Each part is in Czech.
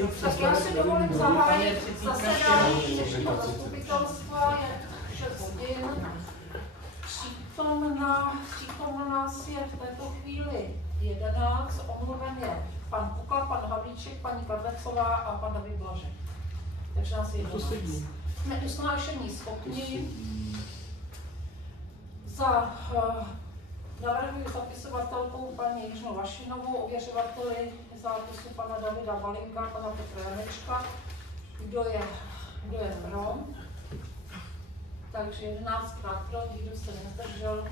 Tak já si dovolím zahájit zasedání dnešního zastupitelstva, je 6 hodin. Přítomno nás je v této chvíli 11, omluven je pan Kukla, pan Havlíček, paní Kadlecová a pan David Blažek. Takže nás je 11. Jsme usnášení schopni. Navrhuji zapisovatelkou paní Jiřinu Vašinovou, ověřovateli zápisu pana Davida Balinka, pana Petra Janečka. Kdo je pro? Takže 11krát pro, nikdo se nezdržel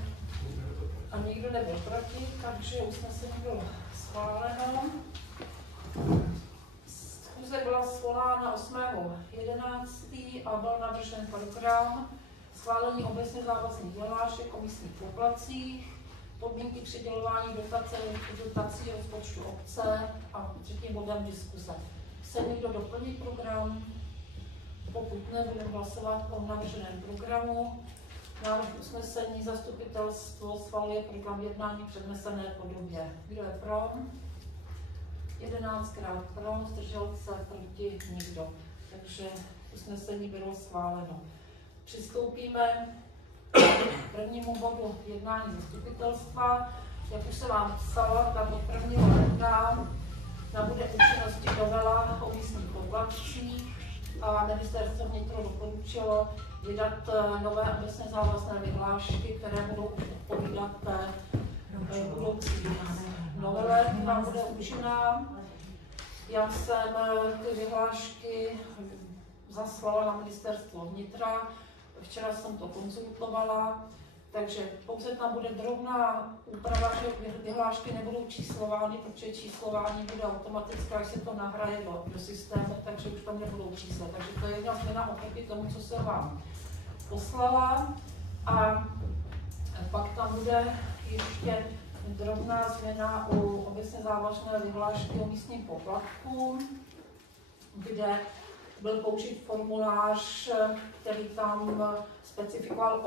a nikdo nebyl proti, takže usnesení bylo schváleno. Schůze byla svolána 8.11. a byl navržen program schválení obecně závazných vyhlášek o místních poplatcích, podmínky přidělování dotací rozpočtu obce a třetím bodem diskuse. Chce někdo doplnit program? Pokud ne, budeme hlasovat o navrženém programu. Návrh usnesení zastupitelstvo schvaluje program jednání přednesené podobě. Kdo je pro? 11krát pro, zdržel se, proti nikdo. Takže usnesení bylo schváleno. Přistoupíme k prvnímu bodu jednání zastupitelstva. Jak už se vám psala, tak od 1. ledna nabude účinnosti novela o místních poplatcích a ministerstvo vnitra doporučilo vydat nové obecně závazné vyhlášky, které budou odpovídat té budoucí novele, která bude účinná. Já jsem ty vyhlášky zaslala na ministerstvo vnitra, včera jsem to konzultovala, takže pouze tam bude drobná úprava, že vyhlášky nebudou číslovány, protože číslování bude automatické, až se to nahraje do systému, takže už tam nebudou čísla. Takže to je jedna změna oproti tomu, co jsem vám poslala. A pak tam bude ještě drobná změna u obecně závažné vyhlášky o místním poplatku, kde byl použit formulář, který tam specifikoval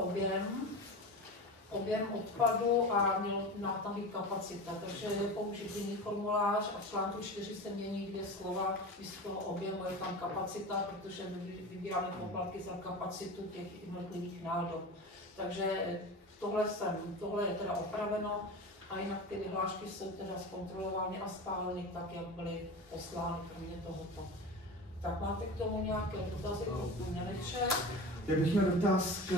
objem odpadu a měla tam být kapacita. Takže je použit jiný formulář a v článku 4 se mění 2 slova, místo objemu je tam kapacita, protože my vybíráme poplatky za kapacitu těch jednotlivých nádob. Takže tohle je teda opraveno a jinak ty vyhlášky jsou teda zkontrolovány a schváleny tak, jak byly poslány kromě tohoto. Tak máte k tomu nějaké dotazy, pokud Janeček? Já bych měl dotaz k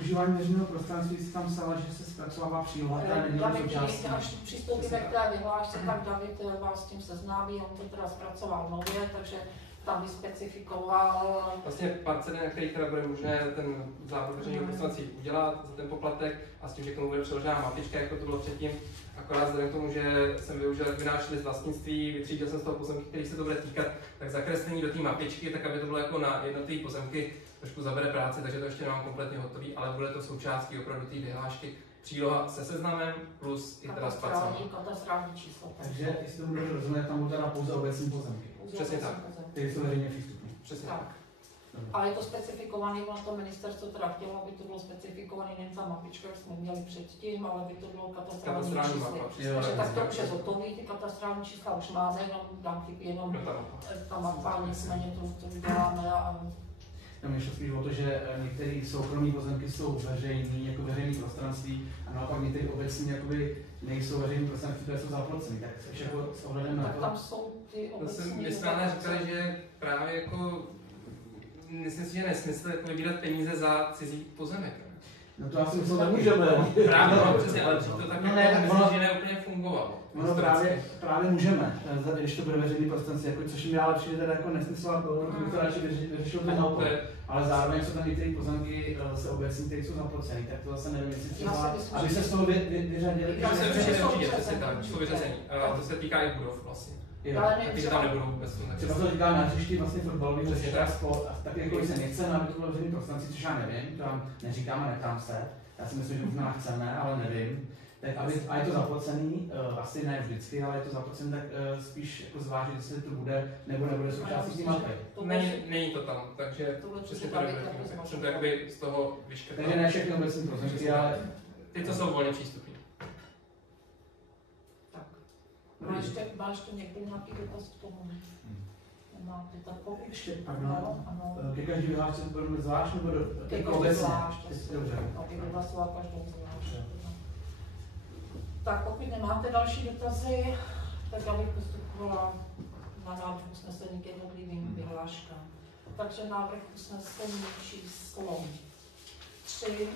užívání veřejného prostranství, jsi tam psala, že se zpracovává příloha, která není součástí. Až přistoupíme k té vyhlášce, tak David vás s tím seznámí, on to teda zpracoval nově, takže tam vyspecifikoval. Vlastně parcely, na kterých teda bude možné ten základ veřejného prostranství udělat za ten poplatek a s tím, že k tomu bude přiložená mapička, jako to bylo předtím. Akorát vzhledem k tomu, že jsem využil vynášeli z vlastnictví, vytřídil jsem z toho pozemky, který se to bude týkat, tak zakreslení do té mapičky, tak aby to bylo jako na jednotlivé pozemky, trošku zabere práci, takže to ještě nemám kompletně hotový, ale bude to součástí opravdu té vyhlášky. Příloha se seznamem plus i teda zpracování. Katastrální číslo. Takže, jestli to bude rozumět, tam bude teda pouze obecní pozemky. Přesně tak. Ty jsou veřejně přístupné. Přesně tak. Ale je to specifikované, ono to ministerstvo teda chtělo, aby to bylo specifikované nejen ta mapička, jak jsme měli předtím, ale aby to bylo katastrální číslo. Takže tak to už je hotový, ty katastrální čísla už máme, jenom ta mapa, nicméně to uděláme a Tam ještě spíš o to, že některé soukromé pozemky jsou veřejné, jako veřejné prostranství, a naopak některé obecní jakoby nejsou veřejné prostranství, které jsou zaplacené. Tak ještě jako s ohledem na to. tam jsou ty obecní. My jsme říkali, že právě jako myslím si, že nesmysl jako vybírat peníze za cizí pozemek. No to asi myslím, nemůžeme. Právě, přesně, ale to tak že neúplně fungovalo. No právě můžeme, když to bude veřejný prostranství, jako, což mi ale přijde teda jako nesmysl, a bych to radši vyřešil ten naopak. Ale zároveň jsou tam některé pozemky se obecní, které jsou zaplacené, tak to zase nevím, jestli třeba, aby se z toho vyřadili. Já se určitě, přesně tak, jsou vyřazení. To se týká i budov vlastně. Takže tam nebudou vůbec to. Třeba to říká na hřišti vlastně fotbalový sport, tak jako se nechceme, aby to bylo veřejný prostranství, což já nevím, to vám neříkám a nechám se. Já si myslím, že možná chceme, ale nevím. Tak a je to zaplacený, asi ne vždycky, ale je to zaplacený, tak spíš jako zvážit, jestli to bude nebo nebude součástí té mapy. Není to tam, takže přesně to nebude. Jsem to jakoby z toho vyškrtal. Takže ne všechny obecní pozemky, ale ty, co jsou volně přístupné. Tak. Máš tu někdo nějaký dotaz k tomu? máte takový? Ještě, pardon, No, ano. ke každý vyhlášce to budeme zvlášť, nebo Ke jako každý obecně? zvlášť, asi. Dobře. Aby vyhlasoval každou zvlášť. Tak pokud nemáte další dotazy, tak já bych postupovala na návrh usnesení k jednotlivým vyhláškám. Takže návrh usnesení číslo 3.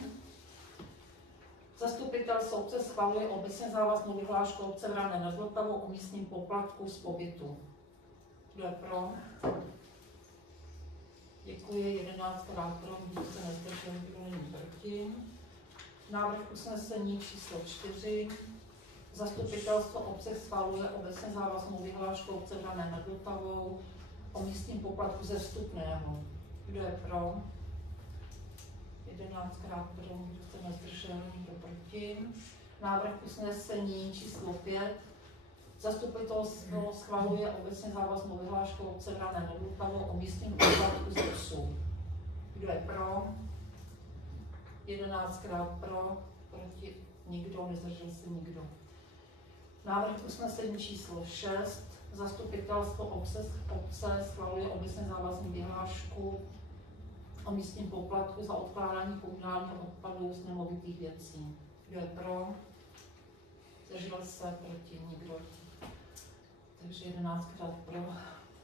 Zastupitelstvo obce schvaluje obecně závaznou vyhlášku obce v Rané nad Vltavou o místním poplatku z pobytu. Kdo je pro? Děkuji, 11krát pro, nikdo se nezdržel, kdo není proti. Návrh usnesení číslo 4. Zastupitelstvo obce schvaluje obecně závaznou vyhlášku obce v Rané nad Vltavou o místním poplatku ze vstupného. Kdo je pro? 11krát pro, nikdo se nezdržel, nikdo proti. Návrh usnesení číslo 5. Zastupitelstvo schvaluje obecně závaznou vyhlášku obce v Rané nad Vltavou o místním poplatku ze psů. Kdo je pro? 11krát pro, proti nikdo, nezdržel se nikdo. Návrh usnesení číslo 6. Zastupitelstvo obce schvaluje obecně závaznou vyhlášku o místním poplatku za odkládání komunálního odpadu z nemovitých věcí. Kdo je pro? Zdržel se, proti nikdo. Takže 11krát pro,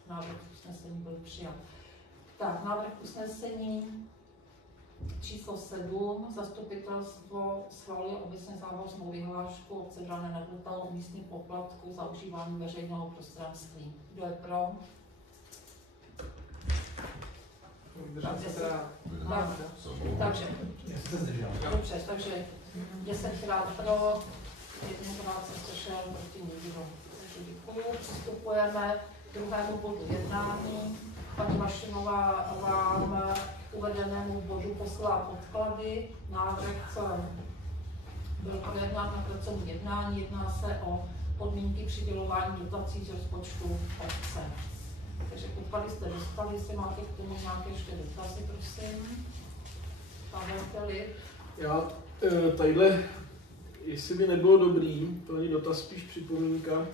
návrh usnesení byl přijat. Tak, návrh usnesení číslo 7. Zastupitelstvo schvaluje obecně závaznou vyhlášku obce v Rané nad Vltavou o místním poplatku za užívání veřejného prostranství. Kdo je pro? Takže, dobře, takže 10krát pro, 1krát se zdržel, proti nikdo. Takže děkuji. Přistupujeme k druhému bodu jednání. Paní Mašinová vám uvedenému bodu poslala podklady. Návrh byl projednán na pracovním jednání. Jedná se o podmínky přidělování dotací z rozpočtu obce. Takže podklady jste dostali, jestli máte k tomu nějaké ještě dotazy, prosím. Pavel Filip. Já tadyhle, jestli by nebylo dobrý, to není dotaz, spíš připomínka,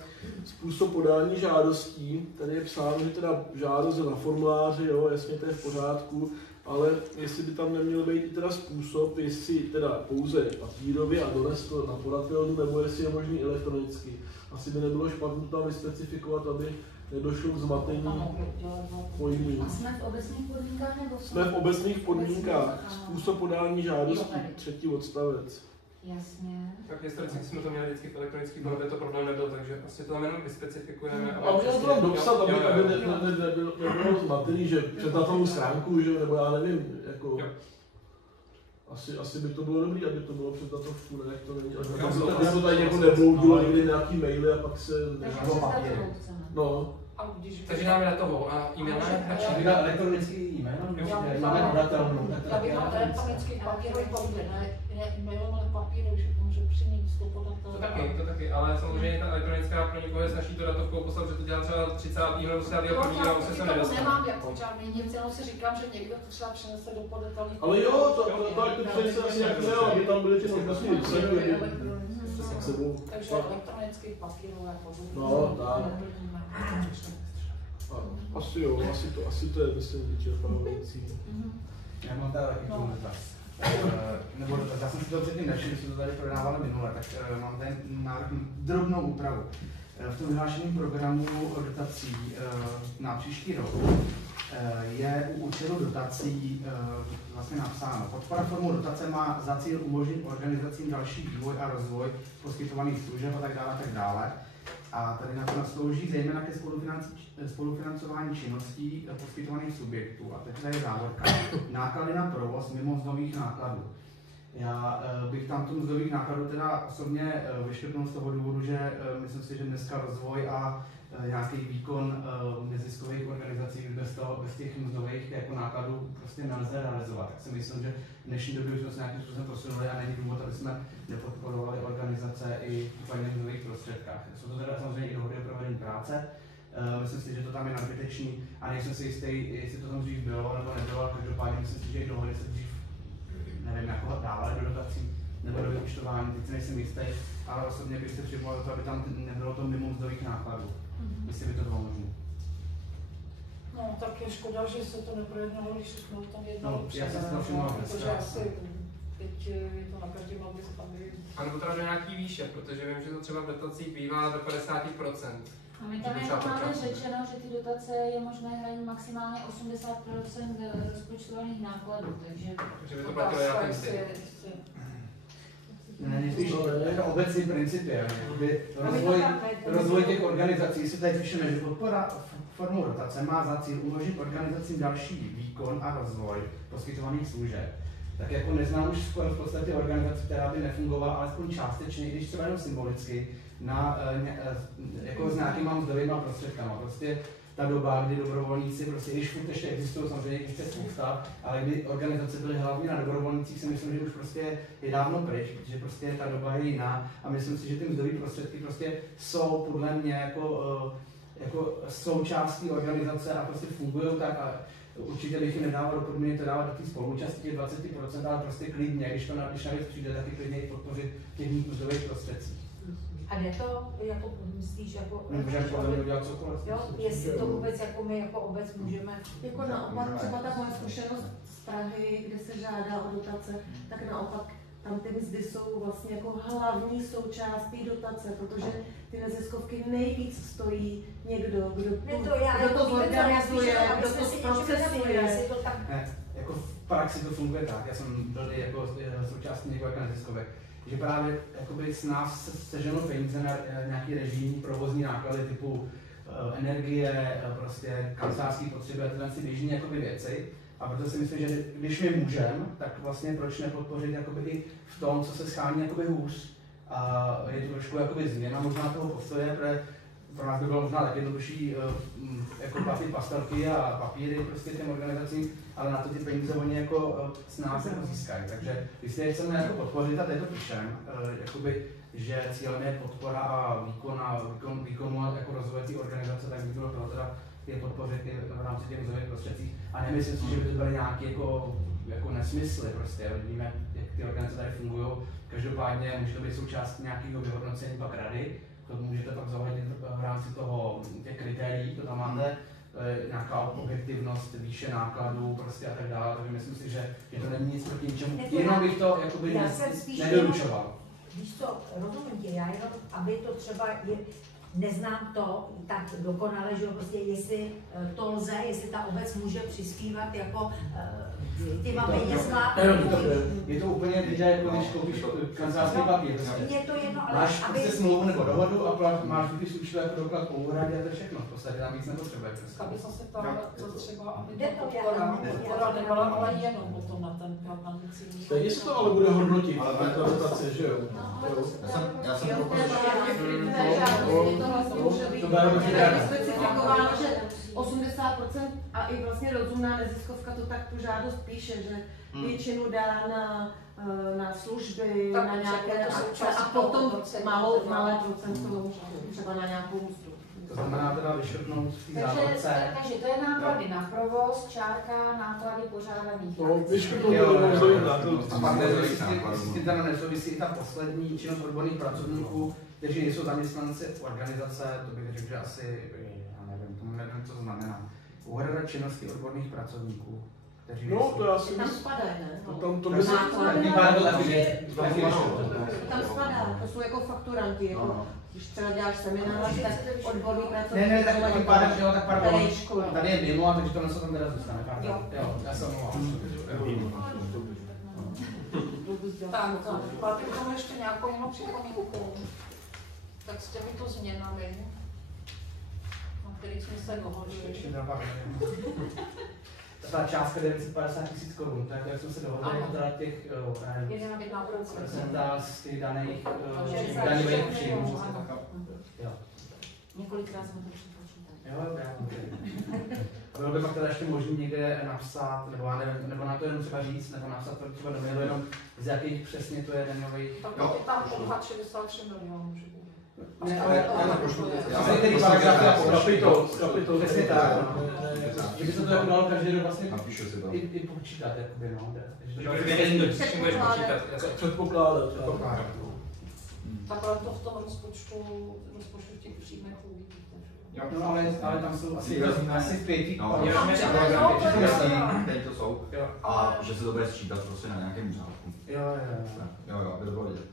způsob podání žádostí. Tady je psáno, že teda žádost je na formuláři, jo, jasně, to je v pořádku, ale jestli by tam neměl být i teda způsob, jestli teda pouze papírově a donést to na podatelnu, nebo jestli je možný elektronicky. Asi by nebylo špatné tam vyspecifikovat, aby nedošlo k zmatení pojmů. A jsme v obecných podmínkách nebo Jsme v obecných podmínkách. Způsob podání žádosti, 3. odstavec. Jasně. Tak historicky jsme to měli vždycky v elektronický, protože to problém nebyl, takže asi to tam jenom vyspecifikujeme. A můžeme to tam dopsat, aby nebylo zmatený, že před na tomu schránku, že, nebo já nevím, jako... Asi by to bylo dobrý, aby to bylo před datovku, ne, jak to není. Aby to tady jako nebloudilo někdy nějaký maily a pak se... No. Takže dáme datovou a e-mail Takže elektronický e-mail, máme podatelnu. Já bych dal elektronický papírový pouze, ne e-mailem, ale papírový, že to může přinést do podatelnu. To taky, ale samozřejmě ta elektronická pro někoho je snaží to datovkou poslat, že to dělá třeba 30. nebo 31. a musí se nedostat. Nemám jako žádný nic, jenom si říkám, že někdo to třeba přinese do podatelny. Ale jo, to jak to přinese asi jak ne, aby tam byly ty možnosti s sebou. Takže elektronický papírové podobně. No, tak. Asi jo, asi to je myslím vyčerpávající. Já mám tady taky dotaz. Nebo já jsem si to předtím nevšiml, že jsme to tady prodávali minule, tak mám tady návrh drobnou úpravu. V tom vyhlášeném programu dotací na příští rok je u účelu dotací vlastně napsáno. Podpora formou dotace má za cíl umožnit organizacím další vývoj a rozvoj poskytovaných služeb a tak dále. A tady na to slouží zejména ke spolufinancování činností poskytovaných subjektů. A teď tady je závorka. Náklady na provoz mimo mzdových nákladů. Já bych tam tu mzdových nákladů teda osobně vyškrtnul z toho důvodu, že myslím si, že dneska rozvoj a nějaký výkon neziskových organizací bez těch mzdových jako nákladů prostě nelze realizovat. Tak si myslím, že v dnešní době už jsme se nějakým způsobem posunuli a není důvod, aby jsme nepodporovali organizace i v mzdových prostředkách. Jsou to teda samozřejmě i dohody o provedení práce. Myslím si, že to tam je nadbytečný a nejsem si jistý, jestli to tam dřív bylo nebo nebylo. Každopádně myslím si, že i dohody se dřív, nevím, jako dále do dotací nebo do vyúčtování, teď si nejsem jistý, ale osobně bych se připojil to, aby tam nebylo to mimo mzdových nákladů. Jestli by to bylo možné. je škoda, že se to neprojednalo všechno v tom jednom No, já jsem si to všiml, protože asi teď je to na každém, aby A nebo teda do nějaký výše, protože vím, že to třeba v dotacích bývá do 50%. A my tam jako máme řečeno, že ty dotace je možné hradit maximálně 80% rozpočtovaných nákladů, takže... Takže by to platilo nějakým Ne, spíš jako obecný principiálně. Rozvoj těch organizací se tady píšeme, že podpora formou dotace má za cíl umožnit organizacím další výkon a rozvoj poskytovaných služeb. Tak jako neznám už skoro v podstatě organizaci, která by nefungovala alespoň částečně, když třeba jenom symbolicky, jako s nějakýma mzdovýma prostředkama. Prostě ta doba, kdy dobrovolníci, prostě když furt ještě existují, samozřejmě ještě spousta, ale kdy organizace byly hlavně na dobrovolnících, si myslím, že už prostě je dávno pryč, protože prostě ta doba je jiná a myslím si, že ty mzdové prostředky prostě jsou podle mě jako součástí organizace a prostě fungují tak a určitě bych jim nedával do podmíny to dávat do té spoluúčasti těch 20%, ale prostě klidně, když na věc přijde, taky klidně i podpořit těch mzdových prostředcích. A jde to, jako myslíš, jako... Můžeme podle mě udělat cokoliv. Jo, jestli to vůbec jako my jako obec můžeme... Jako naopak, třeba ta moje zkušenost z Prahy, kde se žádá o dotace, tak naopak tam ty mzdy jsou vlastně jako hlavní součástí dotace, protože ty neziskovky nejvíc stojí někdo, kdo to zorganizuje, kdo to zprocesuje. Jako v praxi to funguje tak, já jsem byl jako součástí několika neziskovek, že právě jakoby s nás seženou peníze na nějaký režijní provozní náklady typu energie, prostě kancelářské potřeby a tyhle běžné jakoby věci. A proto si myslím, že když my můžeme, tak vlastně proč nepodpořit jakoby i v tom, co se schání jakoby hůř. A je to trošku jakoby změna možná toho postoje, protože pro nás by bylo možná tak jednodušší jako platit pastelky a papíry prostě těm organizacím, ale na to ty peníze oni jako s nás jako získají. Takže když si je chceme jako podpořit a tady to píšem, jakoby, že cílem je podpora a výkonu a jako rozvoje té organizace, tak by bylo to teda je podpořit v rámci těch mzdových prostředcích. A nemyslím si, že by to byly nějaké jako nesmysly prostě. Víme, jak ty organizace tady fungují. Každopádně může to být součást nějakého vyhodnocení pak rady. To můžete pak zohlednit v rámci toho těch kritérií, to tam máte, nějaká objektivnost, výše nákladů prostě a tak dále. Takže myslím si, že to není nic proti ničemu. Jenom bych to jakoby nedoručoval. Víš co, rozumím tě, já jenom, aby to třeba neznám to tak dokonale, že prostě jestli to lze, jestli ta obec může přispívat jako těma penězma. Je to úplně vidět, jako když koupíš kancelářský papír. Je to jedno, ale máš prostě smlouvu nebo dohodu a máš výpis účtu jako doklad po úhradě a to je všechno. V podstatě tam víc nepotřebuje. Aby se ptala, co třeba, aby ta podpora nebyla, ale jenom potom na ten cíl. Stejně se to ale bude hodnotit, ale ta dotace, že jo? Já jsem specifikováno, že 80% a i vlastně rozumná neziskovka to tak tu žádost píše, že většinu dá na služby, na nějaké akce a potom malé procento třeba na nějakou mzdu. To znamená teda vyškrtnout v té závodce. Takže to je náklady na provoz, čárka, náklady pořádaných akcí. Vyškrtnout a pak nesouvisí teda nesouvisí ta poslední činnost odborných pracovníků, kteří nejsou zaměstnanci organizace, to bych řekl, že asi, já nevím, co to znamená. Úhrada činnosti odborných pracovníků, kteří no, to asi tam spadají, ne? Tam spadá, to jsou jako fakturanti, jako když třeba děláš seminář, tak odborný pracovník. Ne, tak tím pádem, že jo, tak pardon, tady je mimo, takže to něco tam teda zůstane, pardon. Jo, já jsem mluvám. Tak, máte k tomu ještě nějakou připomínku? Tak s těmito změnami, o kterých jsme se dohodli. Ta částka 950 000 korun, tak jak jsme se dohodli, teda těch 1,1% z těch daných příjmů. Několikrát jsme to připočítali. Jo, bylo by pak teda ještě možné někde napsat, nebo na to jenom třeba říct, nebo napsat to třeba do mailu, jenom z jakých přesně to je daňový. Tak je tam odhad 63 milionů. Ne, ale který paragraf a kapitol, přesně tak. Že by se to jako dalo každý rok vlastně i počítat, jakoby, no. Předpokládat. Takhle to v tom rozpočtu těch příjmech uvidíte. No, ale tam jsou asi v 5. No, Jo, tady to jsou. A že se to bude sčítat prostě na nějakém řádku. Jo, aby to bylo vidět.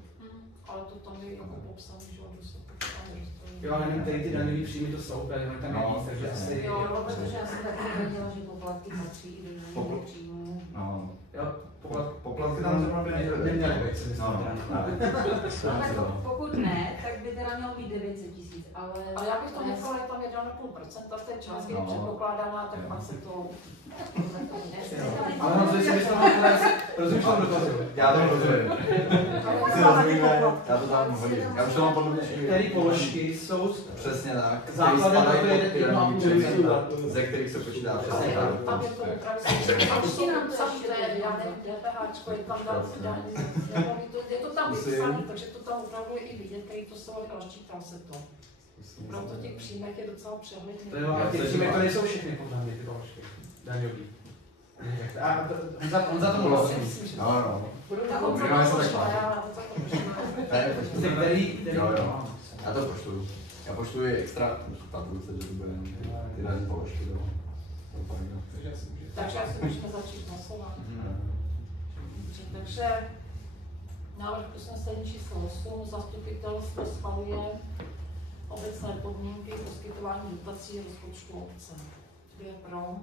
Ale to tam je jako popsané, že jo, že se to tam rozdělí. Jo, nevím, tady ty daňový příjmy to jsou, tady tam je víc, takže asi... Jo, protože já jsem taky věděla, že poplatky patří i do daňových příjmů. No. Jo, poplatky tam zrovna by neměly být, si myslím. Pokud ne, tak by teda mělo být 900 000, ale... Ale já bych to nechala, je tam 1,5% v té částky, je předpokládaná, tak pak se to... Ale no, si myslím, že rozumím dotazu. Já to rozumím. Já to tam hodím. Já už to mám podle mě. Které položky jsou přesně tak. základem na to je 1,5%. Ze kterých se počítá přesně tak. Tam je to opravdu DPHčko, je tam další daň, je to tam vypsané, takže to tam opravdu je i vidět, který to jsou, ale čítá se to. Opravdu těch příjmech je docela přehledný. To je, ale těch příjmech to nejsou všechny podle mě, ty položky. Daňový. A on za to mluví. No. Ze který... Já to poštuju. Já poštuju extra tabulce, že to bude ty dané položky. Takže asi můžeme začít hlasovat. Takže návrh usnesení číslo 8. Zastupitelstvo schvaluje obecné podmínky poskytování dotací rozpočtu obce. Kdo je pro?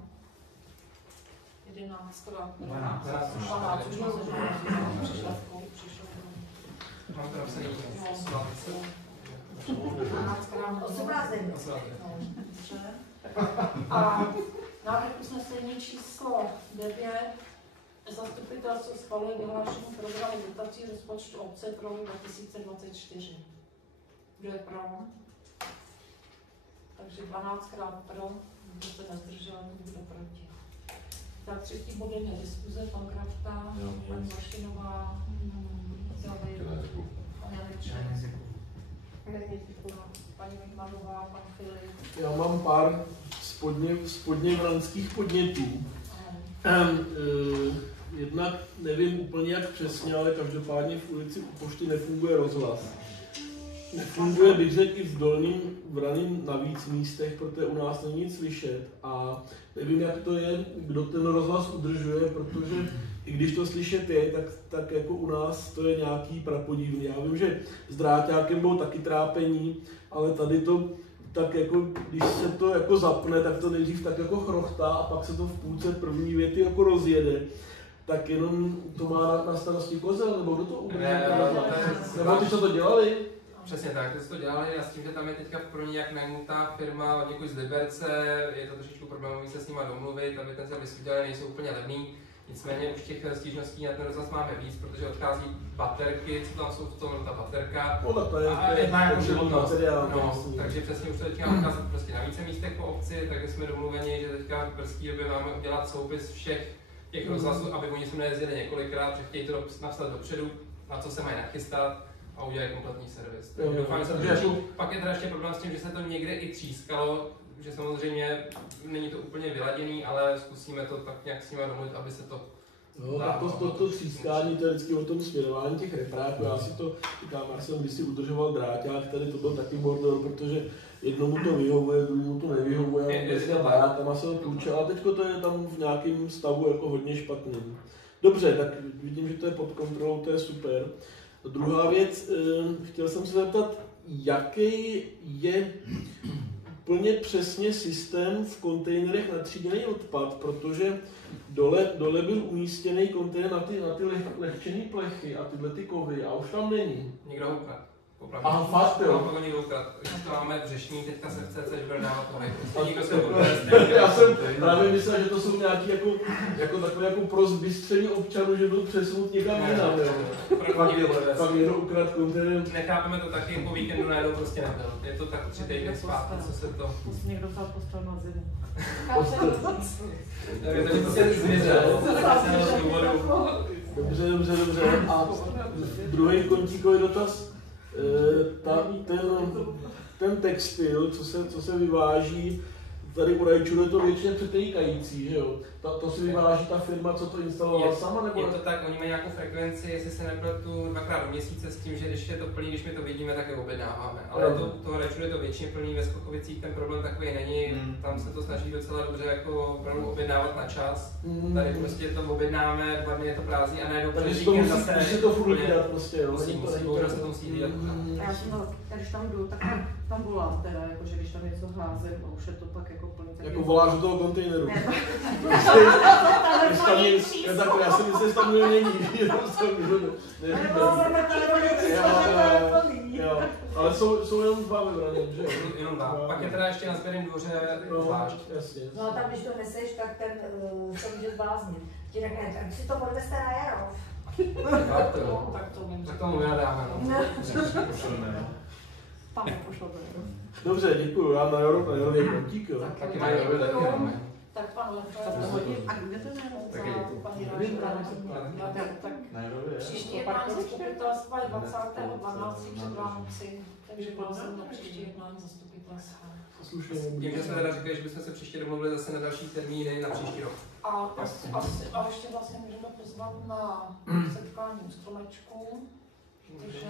11, 12, už přišla v kolik, přišla v kolik. Mám to napsaný 18. A návrh usnesení číslo 9. Zastupitelstvo schvaluje vyhlášení programu dotací rozpočtu obce pro rok 2024. Kdo je pro? Takže 12krát pro, kdo se nezdržel, kdo proti. Tak třetí bodem je diskuze, pan Krafta, paní Vašinová, pan Janeček, paní Mikmanová, pan Filip. Já mám pár spodněvranských podnětů. Jednak nevím úplně jak přesně, ale každopádně v ulici u pošty nefunguje rozhlas. Nefunguje, bych řekl, i v Dolním Vraným na víc místech, protože u nás není nic slyšet. A nevím, jak to je, kdo ten rozhlas udržuje, protože i když to slyšet je, tak jako u nás to je nějaký prapodivný. Já vím, že s dráťákem bylo taky trápení, ale tady to tak jako, když se to jako zapne, tak to nejdřív tak jako chrochtá a pak se to v půlce první věty jako rozjede. Tak jenom to má na starosti Kozel, nebo kdo to udržuje? Nebo ty, co to dělali? Přesně tak, ty to dělali a s tím, že tam je teďka pro ně jak najmutá firma od někud z Liberce, je to trošičku problémový se s nima domluvit, aby ten servis udělali, nejsou úplně levný. Nicméně už těch stížností na ten rozhlas máme víc, protože odchází baterky, co tam jsou v tom, ta baterka. To je jedna jako materiál. No, takže přesně už to teďka odchází prostě na více místech po obci, takže jsme domluveni, že teďka v brzké době máme udělat soupis všech těch rozhlasů, aby oni jsme nejezdili několikrát, že chtějí to napsat dopředu, na co se mají nachystat a udělají kompletní servis. Doufám, že se to řeší. Pak je teda ještě problém s tím, že se to někde i třískalo, že samozřejmě není to úplně vyladěný, ale zkusíme to tak nějak s nimi domluvit, aby se to... No, a to třískání, to je vždycky o tom směrování těch repráků. Já si to říkám, jak jsem kdysi udržoval dráťák, tady to byl taky bordel, protože jednomu to vyhovuje, druhému to nevyhovuje, a barákama se to tluče, ale teďko to je tam v nějakém stavu jako hodně špatný. Dobře, tak vidím, že to je pod kontrolou, to je super. Druhá věc, chtěl jsem se zeptat, jaký je úplně přesně systém v kontejnerech na tříděný odpad, protože dole byl umístěný kontejner na ty lehčený plechy a tyhle ty kovy a už tam není. Někdo ho ukradl. Aha, fakt jo. No, někdo ukradl. Když to máme v řešení, teďka se chce, že bude dávat tohle. Někdo se Já jsem právě myslel, že to jsou nějaký jako takové jako prozbystření občanů, že byl přesunut někam jinam. Pak někdo ukradl kontejner. Nechápeme to taky, po víkendu najednou prostě nebyl. Je to tak 3 týdny zpátky, co se to... Někdo vzal postel na zimu. Takže to se zmizel. Dobře. A druhý kontíkový dotaz. Ten textil, co se vyváží tady u Rajčuru je to většině přetékající, že jo? To si vyváží ta firma, co to instalovala sama, nebo? Je to tak, oni mají nějakou frekvenci, jestli se nepletu 2x do měsíce s tím, že když je to plný, když my to vidíme, tak je objednáváme. Ale toho Rajčuru je to většině plný, ve Skokovicích ten problém takový není, tam se to snaží docela dobře jako opravdu objednávat na čas. Tady prostě to objednáme, 2 dny je to prázdný a najednou takže si to musí to furt dělat prostě, jo? Musí se to musí dělat. Já jsem to, když tam jdu, tak tam volám teda, jakože když tam něco házím a už je to pak jako plný. Jako voláš do toho kontejneru. Já si myslím, že tam není. Ale jsou jenom 2 vybrané, že jo? Jenom 2. Pak je teda ještě na Sběrném dvoře zvlášť. No a tam, když to neseš, tak ten se může zbláznit. Ti řekne, tak si to odveste na jaro. Tak tomu vynadáme, no. Tam pošlete. Dobře, děkuju. Já na Jaro je kontík, jo. Taky mají roby, taky máme. Tak pan A kde to je? paní Rážová, tak příští jednání zastupitelstva je 20.12. před Vánoci, takže byl jsem na příští jednání zastupitelstva. Tím, že jsme teda říkali, že bychom se příště domluvili zase na další termíny na příští rok. A ještě vlastně můžeme pozvat na setkání u stromečku, takže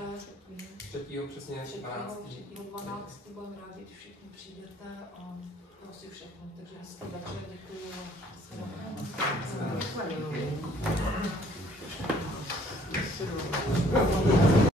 3. přesně 12. 3.12. budeme rádi, když všichni přijdete a prosím všechno, takže hezky večer, děkuji.